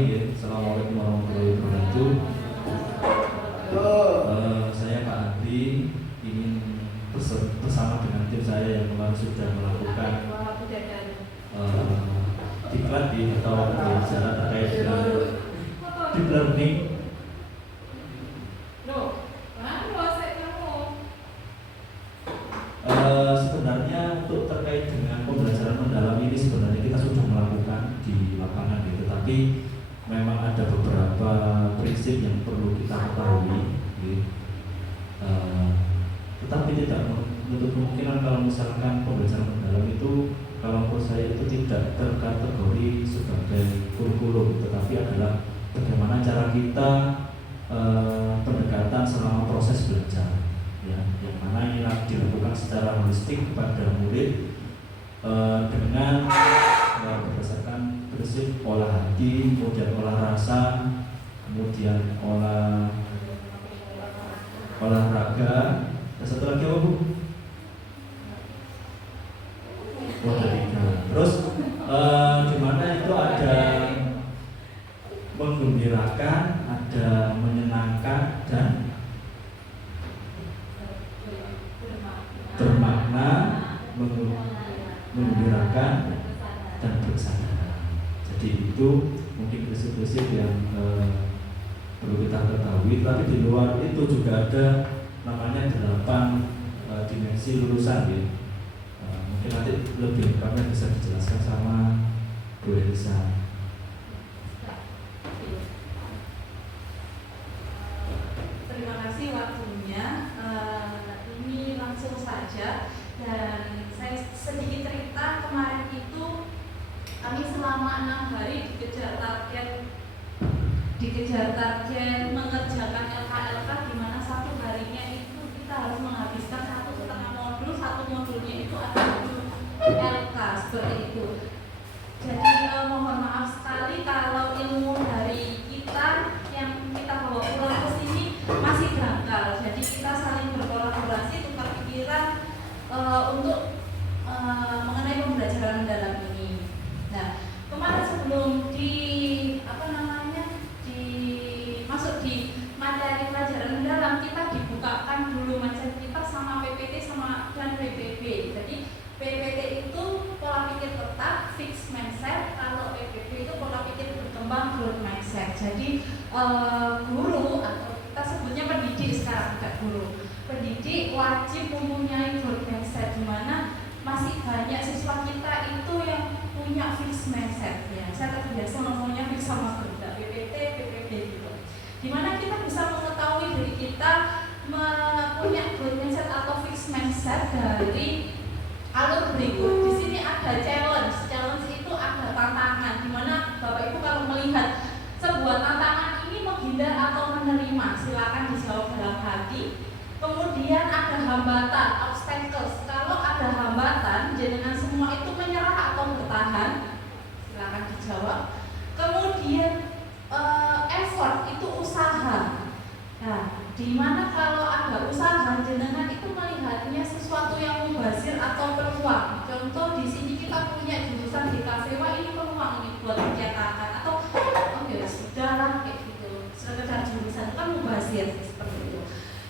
kembali. Assalamualaikum warahmatullahi wabarakatuh. Saya Pak Andi ingin bersama dengan tim saya yang kemarin sudah melakukan diklat atau pembelajaran terkait dengan deep learning. Sebenarnya untuk terkait dengan pembelajaran mendalam ini sebenarnya kita sudah melakukan di lapangan gitu, tapi memang ada beberapa prinsip yang perlu kita ketahui gitu. Tetapi tidak menutup kemungkinan kalau misalkan pembelajaran mendalam itu kalau menurut saya itu tidak terkategori sebagai kurikulum, tetapi adalah bagaimana cara kita pendekatan selama proses belajar, ya, yang mana ini dilakukan secara holistik kepada murid dengan berdasarkan prinsip olah hati, kemudian olah rasa, kemudian olahraga, dan satu lagi apa Bu? Olahraga. Terus di mana itu ada menggembirakan, ada menyenangkan dan bermakna, menggembirakan dan berkesandaran. Jadi itu mungkin prinsip-prinsip yang perlu kita ketahui. Tapi di luar itu juga ada namanya 8 dimensi lulusan ya. Mungkin nanti lebih lengkapnya bisa dijelaskan sama Bu Elisa. Terima kasih waktunya. Ini langsung saja, dan saya sedikit cerita. Kemarin itu kami selama 6 hari dikejar target mengerjakan LK di mana satu harinya itu kita harus menghabiskan 1,5 modul, satu modulnya itu ada 7 LK seperti itu. Jadi mohon maaf sekali kalau ilmu dari kita yang kita bawa pulang ke sini masih dangkal. Jadi kita saling berkolaborasi, tukar pikiran untuk mengenai pembelajaran mendalam ini. Nah, kemarin sebelum masuk di materi pelajaran mendalam, kita dibukakan dulu mindset kita sama PPT dan PBB. Jadi PPT itu pola pikir tetap, fixed mindset. Kalau PBB itu pola pikir berkembang, growth mindset. Jadi guru atau kita sebutnya pendidik sekarang, bukan guru. Pendidik wajib mempunyai growth mindset, di mana masih banyak siswa kita itu yang punya fixed mindset ya. Saya terbiasa ngomongnya fix sama benda, PPT, PPB gitu. Di mana kita bisa mengetahui diri kita punya growth mindset atau fixed mindset dari alur berikut. Di sini ada challenge. Challenge itu ada tantangan, di mana Bapak Ibu kalau melihat sebuah tantangan ini menghindar atau menerima, silakan dijawab dalam hati. Kemudian ada hambatan, obstacles. Kalau ada hambatan, jenengan semua itu menyerah atau bertahan, silakan dijawab. Kemudian effort itu usaha. Nah, di mana kalau ada usaha, jenengan itu melihatnya sesuatu yang mubazir atau peluang. Contoh di sini kita punya jurusan di kafe, wah ini peluang ini buat pencetakan, atau ya sudahlah kayak gitu. Sekedar jurusan kan mubazir seperti itu.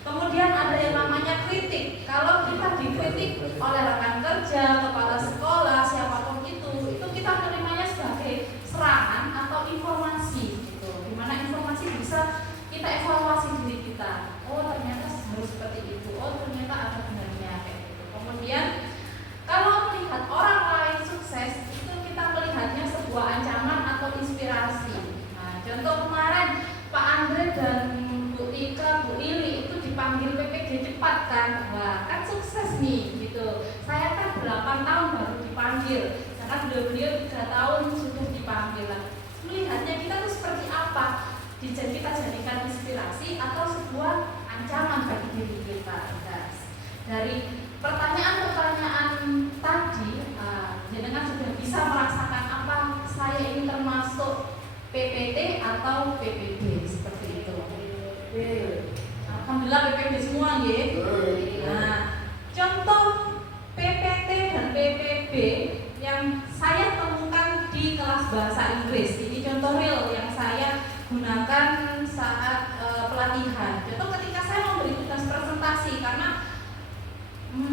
Kemudian ada yang namanya kritik. Kalau kita dikritik oleh rekan kerja, kepala sekolah, siapapun itu kita menerimanya sebagai serangan atau informasi gitu. Dimana informasi bisa kita evaluasi diri kita. Oh ternyata harus seperti itu. Oh ternyata ada benarnya kayak gitu. Kemudian kalau melihat orang lain sukses, itu kita melihatnya sebuah ancaman atau inspirasi. Nah, contoh kemarin Pak Andre dan Bu Tika, Bu Ili itu dipanggil PPG cepat kan, wah kan sukses nih gitu. Saya kan 8 tahun baru dipanggil, karena beliau 3 tahun sudah dipanggil. Melihatnya kita tuh seperti apa? Kita jadikan inspirasi atau sebuah ancaman bagi diri kita. Dari pertanyaan-pertanyaan tadi, jenengan sudah bisa merasakan apa saya ini termasuk PPT atau PPB seperti itu. Alhamdulillah PPB semua ya. Nah, contoh PPT dan PPB yang saya temukan di kelas bahasa Inggris. Ini contoh real yang saya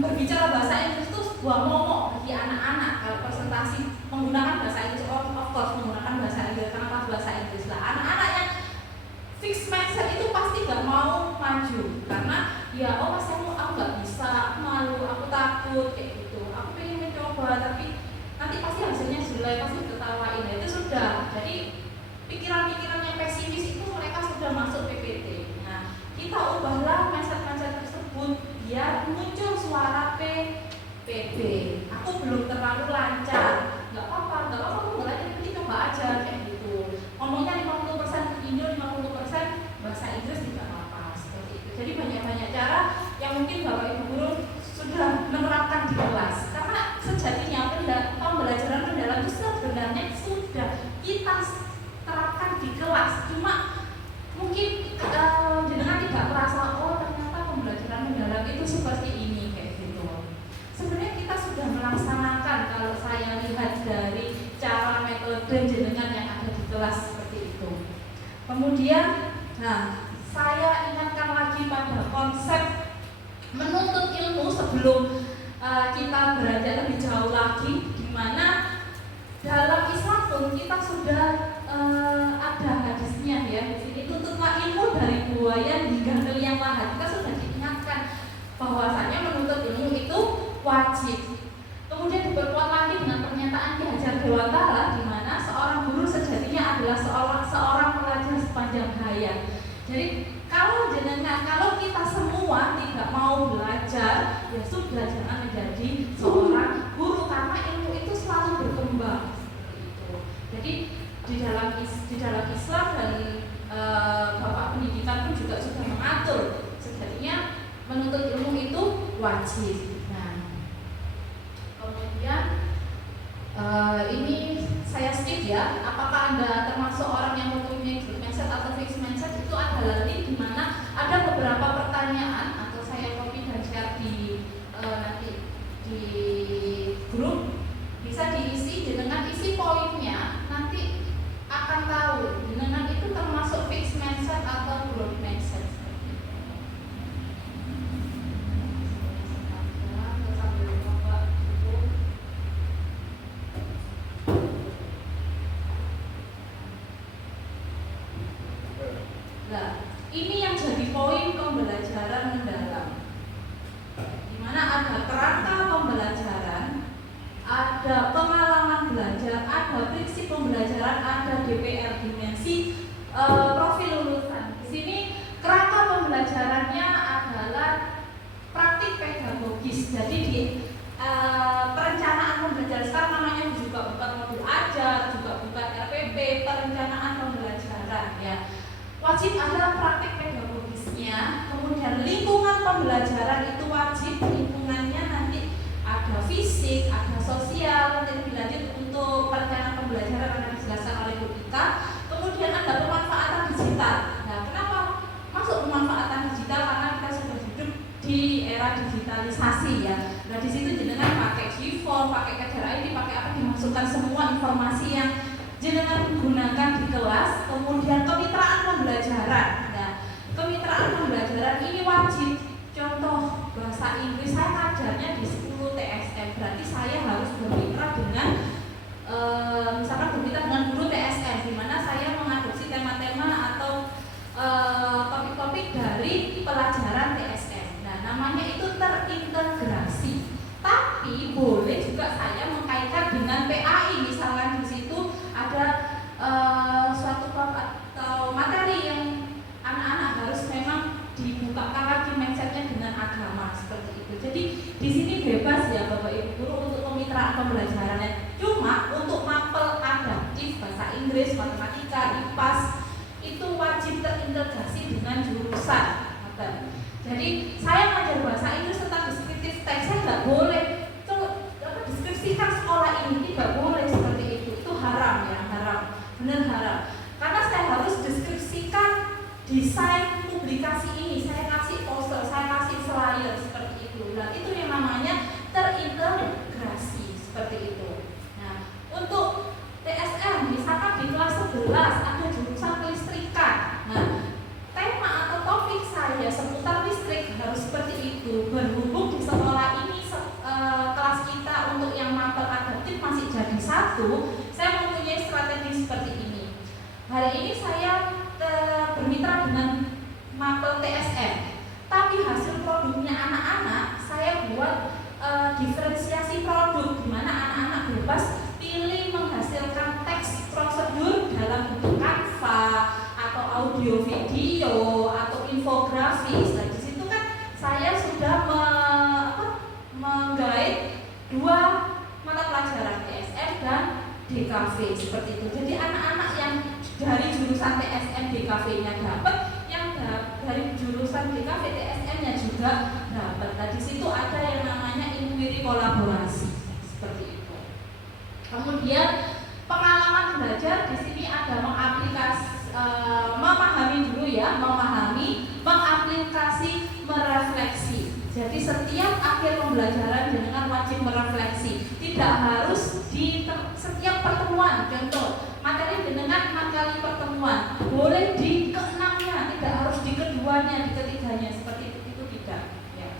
berbicara bahasa Inggris itu sebuah momok bagi anak-anak. Kalau presentasi menggunakan bahasa Inggris, of course menggunakan bahasa Inggris karena pas bahasa Inggris lah. Anak-anak yang fix mindset itu pasti gak mau maju karena ya mas aku gak bisa, aku malu, aku takut kayak gitu. Aku pengen mencoba tapi nanti pasti hasilnya jelek, pasti ketawain. Nah, itu sudah. Jadi pikiran-pikiran yang pesimis itu mereka sudah masuk PPT. Nah, kita ubahlah mindset-mindset tersebut biar muncul suara PPB. Aku belum terlalu lancar, nggak apa-apa, aku belajar nanti coba aja kayak gitu. Ngomongnya 50% Indo, 50% bahasa Inggris juga apa seperti itu. Jadi banyak-banyak cara yang mungkin Bapak Ibu guru sudah menerapkan di kelas. Karena sejatinya pembelajaran mendalam itu sebenarnya sudah kita terapkan di kelas. Cuma mungkin jenengan tidak merasa oh ternyata pembelajaran mendalam itu seperti ini kayak gitu. Sebenarnya kita sudah melaksanakan kalau saya lihat dari cara metode jenengan yang ada di kelas seperti itu. Kemudian, nah saya ingatkan lagi pada konsep menuntut ilmu sebelum kita beranjak lebih jauh lagi, di mana dalam Islam pun kita sudah ada hadisnya ya. Di sini tuntutlah ilmu dari buaya hingga ke liang lahat. Kita sudah diingatkan bahwasanya menuntut ilmu itu wajib. Kemudian diperkuat lagi dengan pernyataan Ki Hajar Dewantara, di mana seorang guru sejatinya adalah seorang pelajar sepanjang hayat. Jadi kalau kita semua tidak mau belajar, ya sudah jangan menjadi seorang guru karena ilmu itu selalu berkembang seperti itu. Jadi di dalam Islam dan Bapak Pendidikan pun juga sudah mengatur sejatinya menuntut ilmu itu wajib. Nah, kemudian ini saya skip ya. Apakah Anda termasuk orang yang mempunyai growth mindset atau fixed mindset? Itu adalah di mana ada beberapa pertanyaan atau saya copy dan share di nanti di grup, bisa diisi dengan isi poinnya, nanti akan tahu jenengan itu termasuk fixed mindset atau growth mindset. Nah, ini yang jadi poin pembelajaran mendalam, di mana ada kerangka pembelajaran, ada pengalaman belajar, ada prinsip pembelajaran, ada DPR dimensi profil lulusan. Di sini kerangka pembelajarannya adalah praktik pedagogis. Jadi di perencanaan pembelajaran sekarang namanya juga bukan modul ajar, juga bukan RPP, perencanaan pembelajaran ya. Wajib ada praktik pedagogisnya, kemudian lingkungan pembelajaran itu wajib, lingkungannya nanti ada fisik, ada sosial, nanti lebih lanjut untuk perencanaan pembelajaran akan dijelaskan oleh Bu Ika. Kemudian ada pemanfaatan digital. Nah, kenapa masuk pemanfaatan digital? Karena kita sudah hidup di era digitalisasi ya. Nah, di situ jenengan pakai G-Form, pakai Kajar ID, pakai apa, dimasukkan semua informasi yang jenengan gunakan di kelas. Kemudian kemitraan pembelajaran. Nah, kemitraan pembelajaran ini wajib. Contoh bahasa Inggris saya ngajarnya di 10 TSM, berarti saya harus bermitra dengan misalkan bermitra dengan guru TSM, di mana saya mengadopsi tema-tema atau topik-topik dari pelajaran TSM. Nah, namanya itu terintegrasi. Tapi boleh juga saya mengkaitkan dengan PAI, misalkan di situ ada suatu bab atau materi yang anak-anak harus memang dibukakan lagi mindsetnya dengan agama seperti itu. Jadi di sini bebas ya Bapak Ibu guru untuk kemitraan pembelajarannya. Cuma untuk mapel adaptif bahasa Inggris, matematika, IPAS itu wajib terintegrasi dengan jurusan. Jadi saya ngajar bahasa Inggris tentang deskriptif teks, saya nggak boleh deskripsikan sekolah ini, tidak boleh seperti itu. Itu haram ya, haram, benar haram. Karena saya harus deskripsikan desain publikasi ini, saya kasih poster, saya kasih flyer seperti itu. Nah, itu yang namanya terintegrasi seperti itu. Nah, untuk TSM misalkan di kelas 11 ada jurusan kelistrikan. Nah, tema atau topik saya seputar listrik harus seperti itu. Berhubung di sekolah ini saya mempunyai strategi seperti ini. Hari ini saya bermitra dengan mapel TSM, tapi hasil produknya anak-anak saya buat diferensiasi produk, di mana anak-anak bebas pilih menghasilkan teks prosedur dalam bentuk Canva atau audio video atau infografis. Nah, di situ kan saya sudah menggait 2 mata pelajaran TSM dan DKV seperti itu. Jadi anak-anak yang dari jurusan TSM DKV-nya dapat, yang dari jurusan DKV TSM-nya juga dapat. Nah, di situ ada yang namanya inquiry kolaborasi seperti itu. Kemudian pengalaman belajar di sini ada memahami dulu ya, mengaplikasi, merefleksi. Jadi setiap akhir pembelajaran dengan wajib merefleksi. Tidak harus di setiap pertemuan. Contoh, materi dengan 6 kali pertemuan. Boleh di ke-6-nya, tidak harus di keduanya, di ketiganya. Seperti itu tidak. Ya.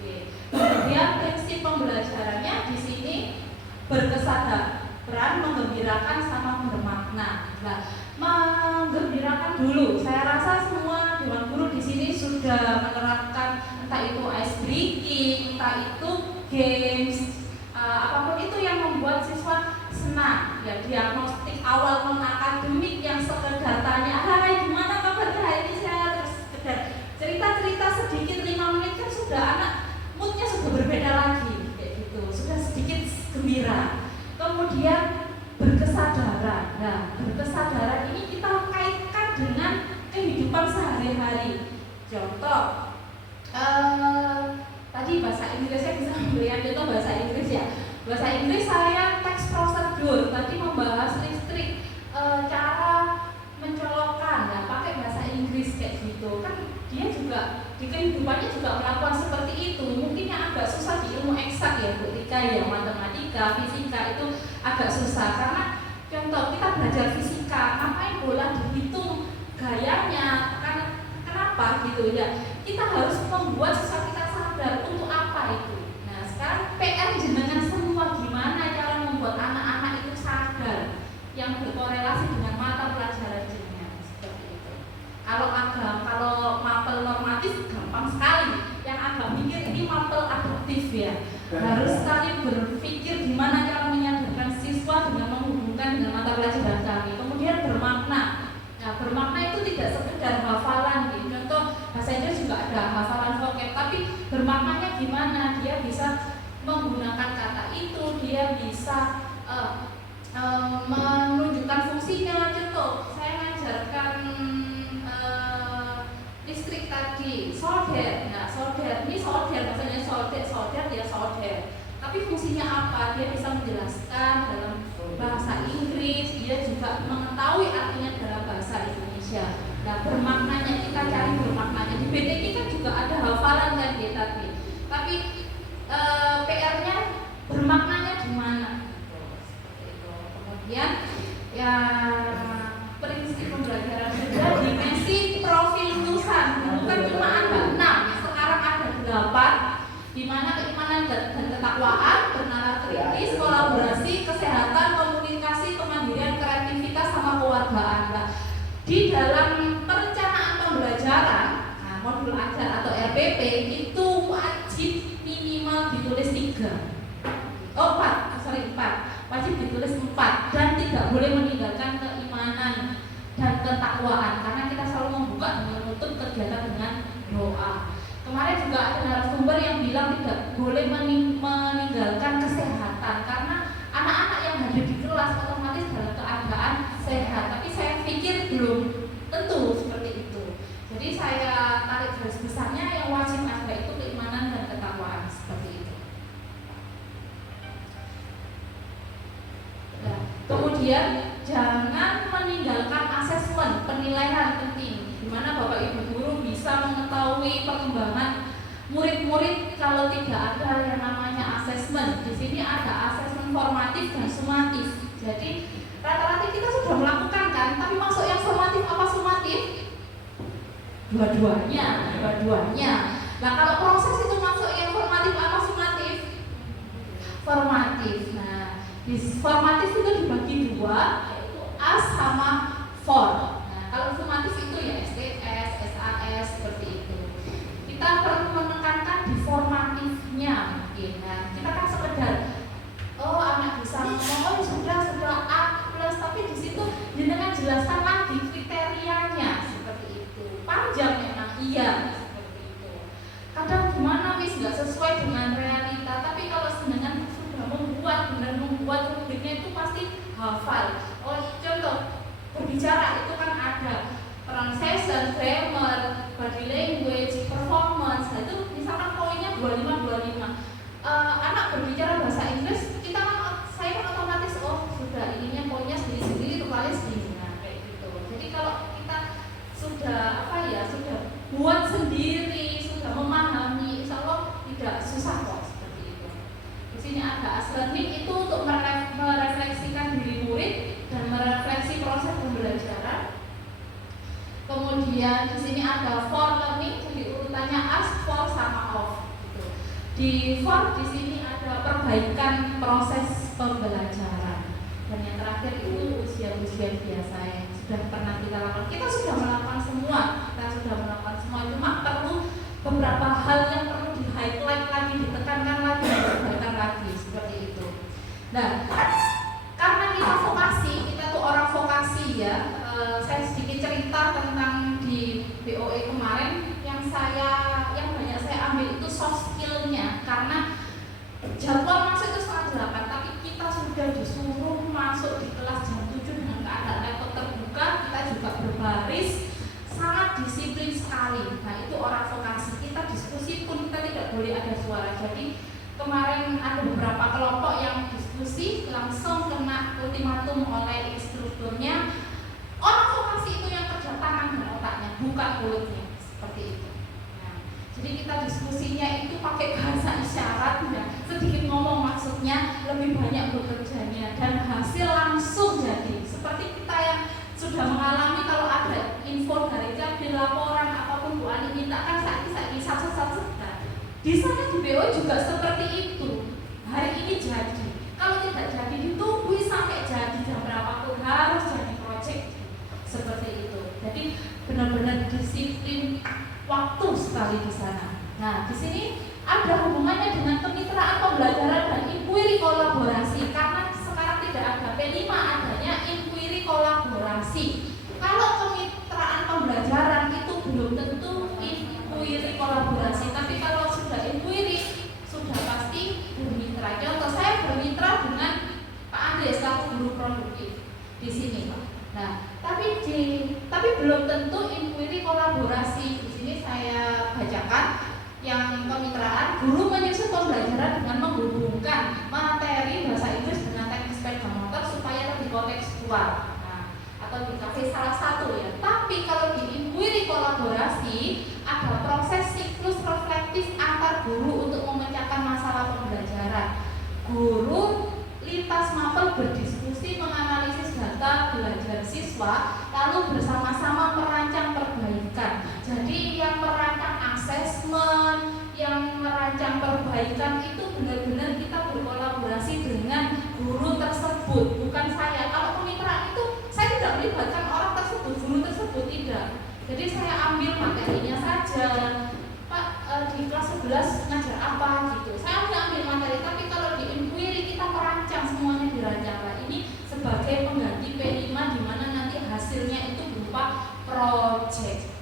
Oke. Kemudian prinsip pembelajarannya di sini berkesadaran, menggembirakan sama bermakna. Nah, menggembirakan dulu. Saya rasa semua dewan guru di sini sudah menerapkan entah itu ice breaking, entah itu games, apapun itu yang membuat siswa senang. Ya, diagnostik awal non akademik yang sekedar tanya, "Hai, gimana kabarnya hari ini?" Saya terus sekedar cerita-cerita sedikit 5 menit kan sudah anak moodnya sudah berbeda lagi, kayak gitu. Sudah sedikit gembira. Kemudian berkesadaran. Nah, berkesadaran ini kita kaitkan dengan kehidupan sehari-hari. Contoh, tadi bahasa Inggris saya bisa melihat contoh bahasa Inggris ya. Bahasa Inggris saya teks prosedur. Tadi membahas listrik, cara mencolokkan. Nah, pakai bahasa Inggris kayak gitu. Kan dia juga di kehidupannya juga melakukan seperti itu. Mungkin yang agak susah di ilmu eksak ya, Bu Tika ya, matematika, fisika itu agak susah karena contoh kita belajar fisika, ngapain bola dihitung gayanya, kenapa gitu ya. Kita harus membuat siswa kita sadar untuk apa itu. Nah, sekarang PR jenengan semua gimana cara membuat anak-anak itu sadar yang berkorelasi dengan mata pelajaran jenengan seperti itu. Kalau mapel normatif gampang sekali. Yang agak mikir ini mapel adaptif ya. Harus sekali berpikir gimana cara menyadarkan siswa dengan menghubungkan dengan mata pelajaran kami. Kemudian bermakna. Nah, bermakna itu tidak sekedar hafalan gitu. Contoh bahasa Inggris juga ada hafalan vocab, tapi bermaknanya gimana? Dia bisa menggunakan kata itu, dia bisa menunjukkan fungsinya. Contoh, saya mengajarkan listrik tadi, solder. Nah, solder ini solder, maksudnya solder dia solder. Tapi fungsinya apa? Dia bisa menjelaskan dalam bahasa Inggris, dia juga mengetahui artinya dalam bahasa Indonesia. Nah, bermaknanya kita cari bermaknanya. Di BTK kan juga ada hafalan kan dia tadi. Tapi PR-nya bermaknanya di mana? Seperti itu. Kemudian ya prinsip pembelajaran juga dimensi profil lulusan. Dulu kan cuma ada 6, sekarang ada 8. Di mana keimanan dan ketakwaan, bernalar kritis, kolaborasi, kesehatan, komunikasi, kemandirian, kreativitas, sama kewargaan. Nah, di dalam perencanaan pembelajaran, modul ajar atau RPP itu wajib minimal ditulis 4, wajib ditulis 4 dan tidak boleh meninggalkan keimanan dan ketakwaan karena kita selalu membuka dan menutup kegiatan dengan doa. Kemarin juga ada narasumber yang bilang tidak boleh meninggalkan kesehatan karena anak-anak yang hadir di kelas otomatis dalam keadaan sehat. Tapi saya pikir belum tentu seperti itu. Jadi saya tarik garis besarnya yang wajib ada itu keimanan dan ketakwaan seperti itu. Nah, kemudian jangan meninggalkan asesmen, penilaian penting. Di mana Bapak Ibu guru bisa mengetahui perkembangan murid-murid kalau tidak ada yang namanya asesmen. Di sini ada asesmen formatif dan sumatif. Jadi rata-rata kita sudah melakukan kan, tapi masuk yang formatif apa sumatif? Dua-duanya. Nah, kalau proses itu masuk yang formatif apa sumatif? Formatif. Nah, Formatif itu dibagi dua, yaitu as sama for. Nah, kalau formatif itu ya STS, SAS seperti itu. Kita perlu menekankan di formatifnya mungkin. Nah, kita kan sekedar anak bisa ngomong sudah A plus, tapi di situ jenengan jelaskan lagi kriterianya seperti itu. Panjang memang iya seperti itu. Kadang gimana wis nggak sesuai dengan realita, tapi kalau jenengan sudah membuat rubriknya itu pasti hafal. Contoh berbicara itu kan ada pronunciation, grammar, body language, performance. Nah, itu misalkan poinnya 25. Anak berbicara bahasa Inggris, saya kan otomatis sudah ininya poinnya sendiri tulis sendiri. Nah, kayak gitu. Jadi kalau kita sudah sudah buat sendiri, sudah memahami, insya Allah tidak susah kok seperti itu. Di sini ada as learning itu untuk merefleksikan diri murid dan merefleksi proses pembelajaran. Kemudian di sini ada for learning, jadi urutannya as, for sama of. Gitu. Di for di sini ada perbaikan proses pembelajaran. Dan yang terakhir itu ujian-ujian biasa yang sudah pernah kita lakukan. Kita sudah melakukan semua, cuma perlu beberapa hal yang perlu di highlight lagi, ditekankan lagi, diperbaikan lagi seperti itu. Nah, karena kita tuh orang vokasi ya. Saya sedikit cerita tentang di BOE kemarin yang banyak saya ambil itu soft skill-nya, karena jadwal masuk itu 7:30, tapi kita sudah disuruh masuk di kelas jam 7 dengan keadaan laptop terbuka, kita juga berbaris, sangat disiplin sekali. Nah, itu orang vokasi. Kita diskusi pun kita tidak boleh ada suara. Jadi kemarin ada beberapa kelompok yang diskusi langsung kena ultimatum oleh instrukturnya. Orang vokasi itu yang kerja tangan dan otaknya, bukan mulutnya, seperti itu. Nah, jadi kita diskusinya itu pakai bahasa isyarat, sedikit ngomong maksudnya, lebih banyak bekerjanya, dan hasil langsung jadi. Seperti kita yang sudah mengalami kalau ada info dari capil, laporan apapun Bu Ani mintakan saiki satu-satu. Nah, di sana di BO juga seperti itu. Hari ini jadi. Kalau tidak jadi ditunggu sampai jadi jam berapapun harus jadi project. Seperti itu. Jadi benar-benar disiplin waktu sekali di sana. Nah, di sini ada hubungannya dengan kemitraan pembelajaran dan inquiry kolaborasi, karena sekarang tidak ada P5, adanya inquiry kolaborasi. Kalau kemitraan pembelajaran itu belum tentu inquiry kolaborasi, tapi kalau sudah inquiry sudah pasti bermitra. Contoh saya bermitra dengan Pak Andre selaku guru produktif di sini, Pak. Nah, tapi belum tentu inquiry kolaborasi. Di sini saya bacakan yang kemitraan, guru menyusun pembelajaran dengan menghubungkan materi bahasa Inggris dengan teknik sepeda motor supaya lebih kontekstual. Nah, atau di kafe salah satu ya. Tapi kalau di inquiry kolaborasi ada proses siklus reflektif antar guru untuk memecahkan masalah pembelajaran. Guru lintas mapel berdiskusi menganalisis data belajar siswa, lalu bersama-sama merancang perbaikan. Jadi yang merancang asesmen, yang merancang perbaikan itu benar-benar kita berkolaborasi dengan guru tersebut, bukan saya. Kalau kemitraan itu saya tidak melibatkan orang tersebut, guru tersebut tidak. Jadi saya ambil materinya saja. Pak, di kelas 11 ngajar apa gitu. Saya ambil materi, tapi kalau di inquiry kita merancang, semuanya dirancang. Nah, ini sebagai pengganti P5 di mana nanti hasilnya itu berupa project.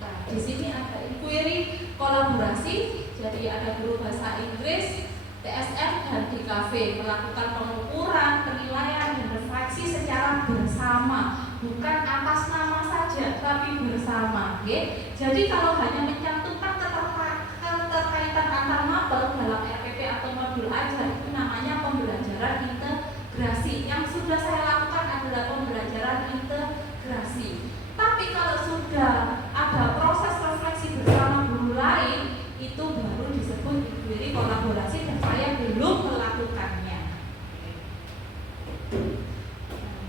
Nah, di sini ada inquiry kolaborasi. Jadi ada guru bahasa Inggris, TSM dan DKV melakukan pengukuran, penilaian dan refleksi secara bersama, bukan atas nama saja, tapi bersama. Okay? Jadi kalau hanya mencantumkan keterkaitan antar mapel dalam RPP atau modul ajar, itu namanya pembelajaran integrasi. Yang sudah saya lakukan adalah pembelajaran integrasi. Tapi kalau sudah ada proses refleksi bersama guru lain, itu baru disebut inquiry kolaborasi dan saya belum melakukannya.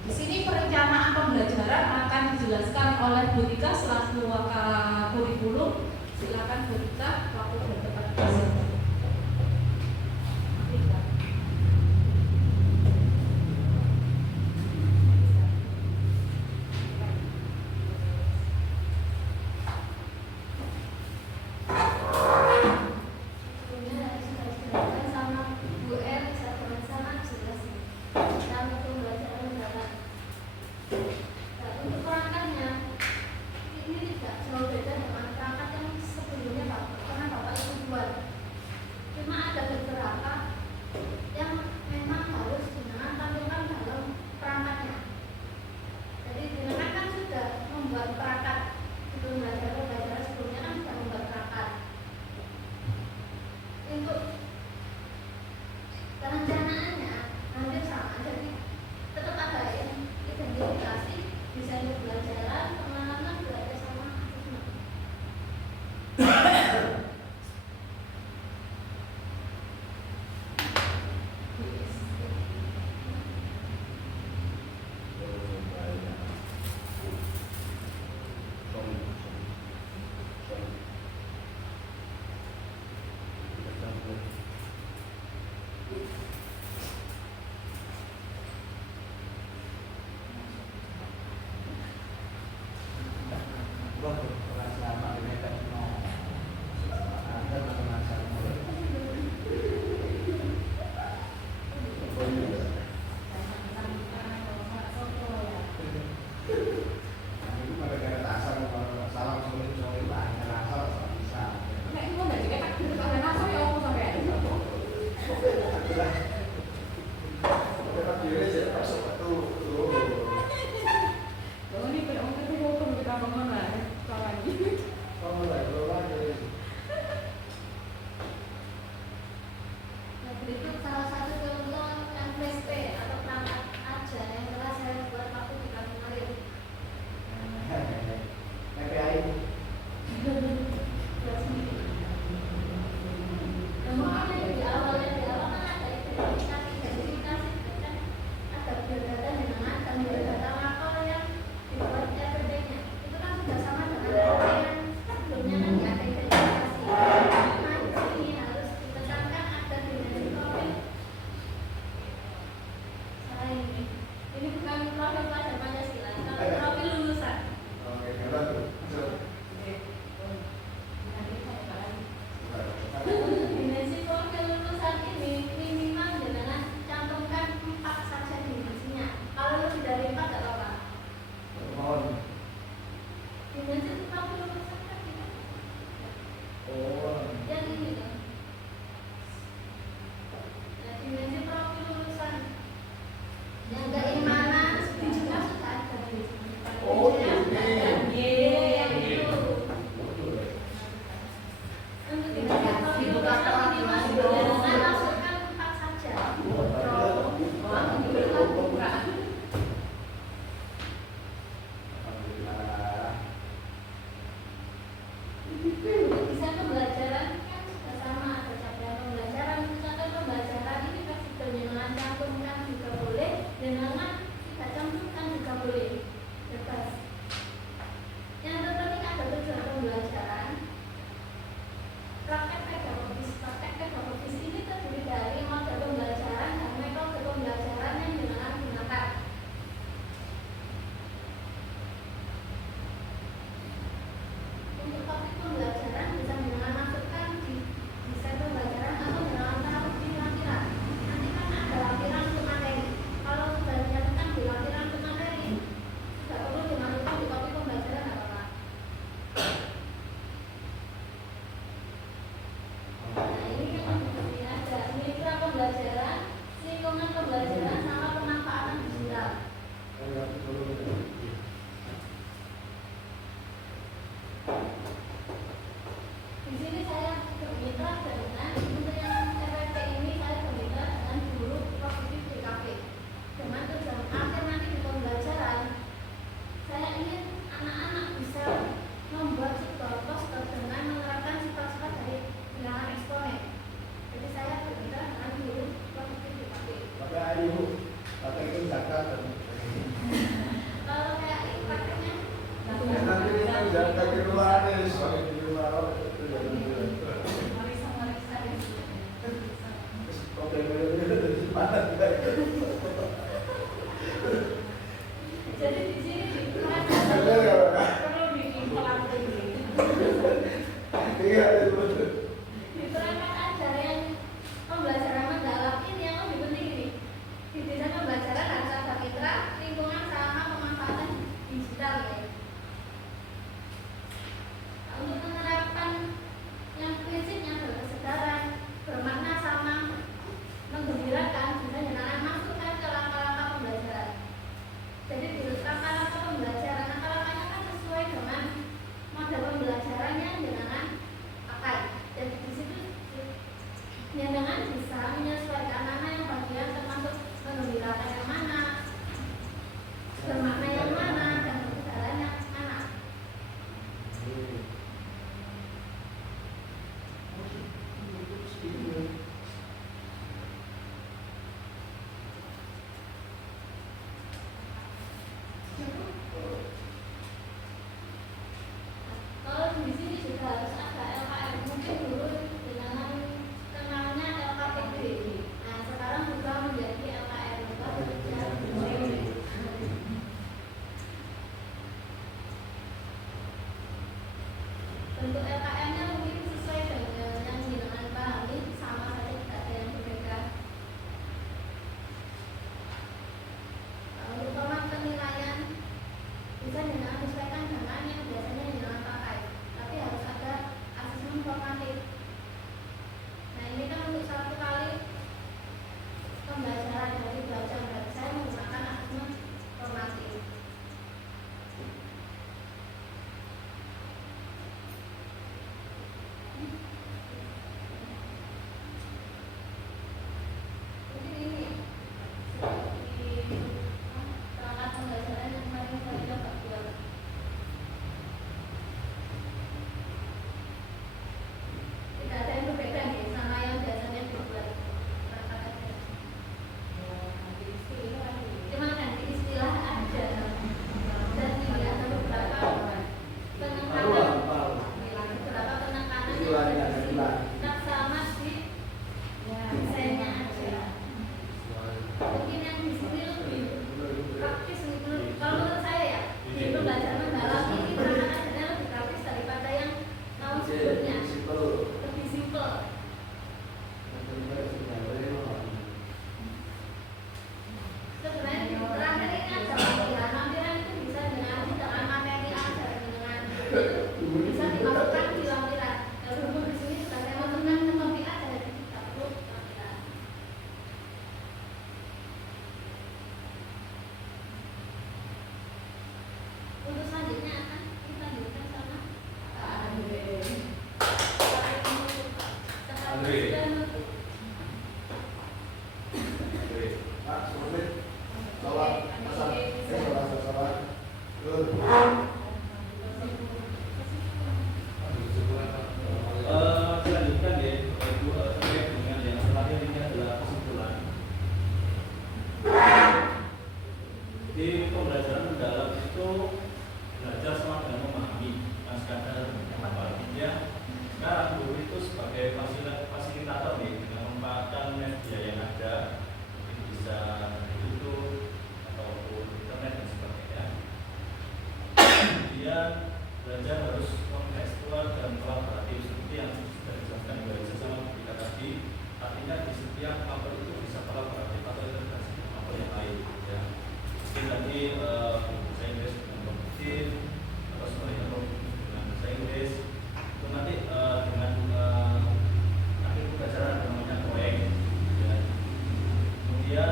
Di sini perencanaan pembelajaran akan dijelaskan oleh Bu Tika selaku wakil kurikulum. Silakan Bu Tika, waktu berdebat. kan di lampiran. Kalau di sini sudah lewat tenang tapi ada di kita perlu lampiran. Untuk selanjutnya akan kita lanjutkan sama Andre. Pak, sebentar. Salah, salah. Selanjutnya ya, itu terkait dengan yang terakhir ini adalah kesimpulan. Di pembelajaran mendalam itu belajar sama dengan memahami, mas kadar artinya sekarang guru itu sebagai fasilitator nih, dengan memanfaatkan media yang ada, mungkin bisa YouTube ataupun internet dan sebagainya. Dia belajar harus kontekstual dan kolaboratif seperti yang sudah dijelaskan dari sesama kita tadi. Artinya di setiap mapel itu bisa kolaboratif atau integrasi mapel yang lain. Ya. Jadi tadi bahasa Inggris dengan kognitif, atau sebenarnya dengan bahasa Inggris itu nanti dengan akhir pembelajaran ada namanya proyek. Ya. Kemudian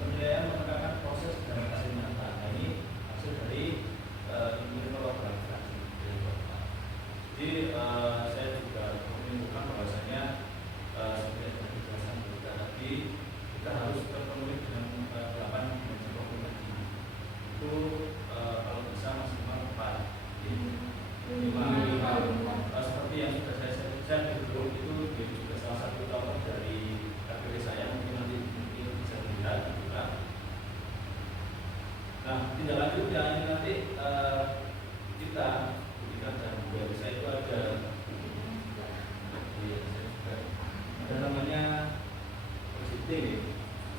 penilaian menekankan proses dan hasil nyata. Nah, ini hasil dari ilmu kolaborasi. Jadi saya juga menemukan bahwasanya seperti yang tadi dijelaskan juga tadi kita harus terpenuhi dengan 8 dimensi komunikasi. Itu kalau bisa maksimal 4. Seperti yang sudah saya sebutkan di grup itu juga salah satu contoh dari KPD saya, mungkin nanti bisa dilihat juga. Nah, tindak lanjut yang ini nanti kita dan dari saya itu ada namanya positif.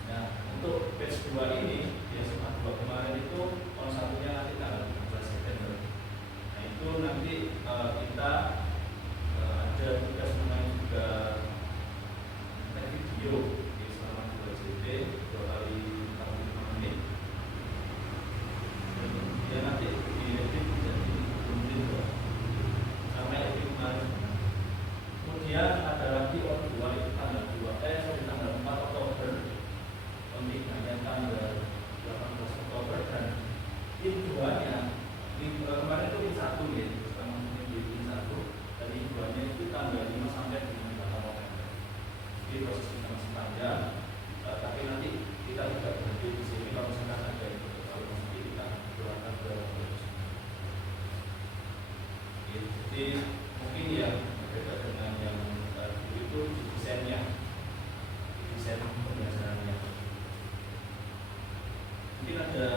Nah, untuk batch 2 ini yang SMA 2 kemarin itu on satunya nanti tanggal 17 September. Nah, itu nanti kita ada tugas mengenai juga video di selama 2 JT 2 kali 45 menit. Ya nanti diedit jadi video sama yang kemarin. Kemudian ada lagi on 2 itu tanggal 4 Oktober, on 3-nya tanggal 18 Oktober, dan tim 2-nya kemarin itu tim 1 ya, sama tim 1, dan tim 2-nya itu tanggal 5 sampai 5 November. Jadi proses kita masih panjang, tapi nanti kita tidak berhenti di sini. Kalau misalkan ada yang kalau nanti kita keluarkan ke jadi mungkin yang berbeda dengan yang dulu itu desain pembelajarannya. Mungkin ada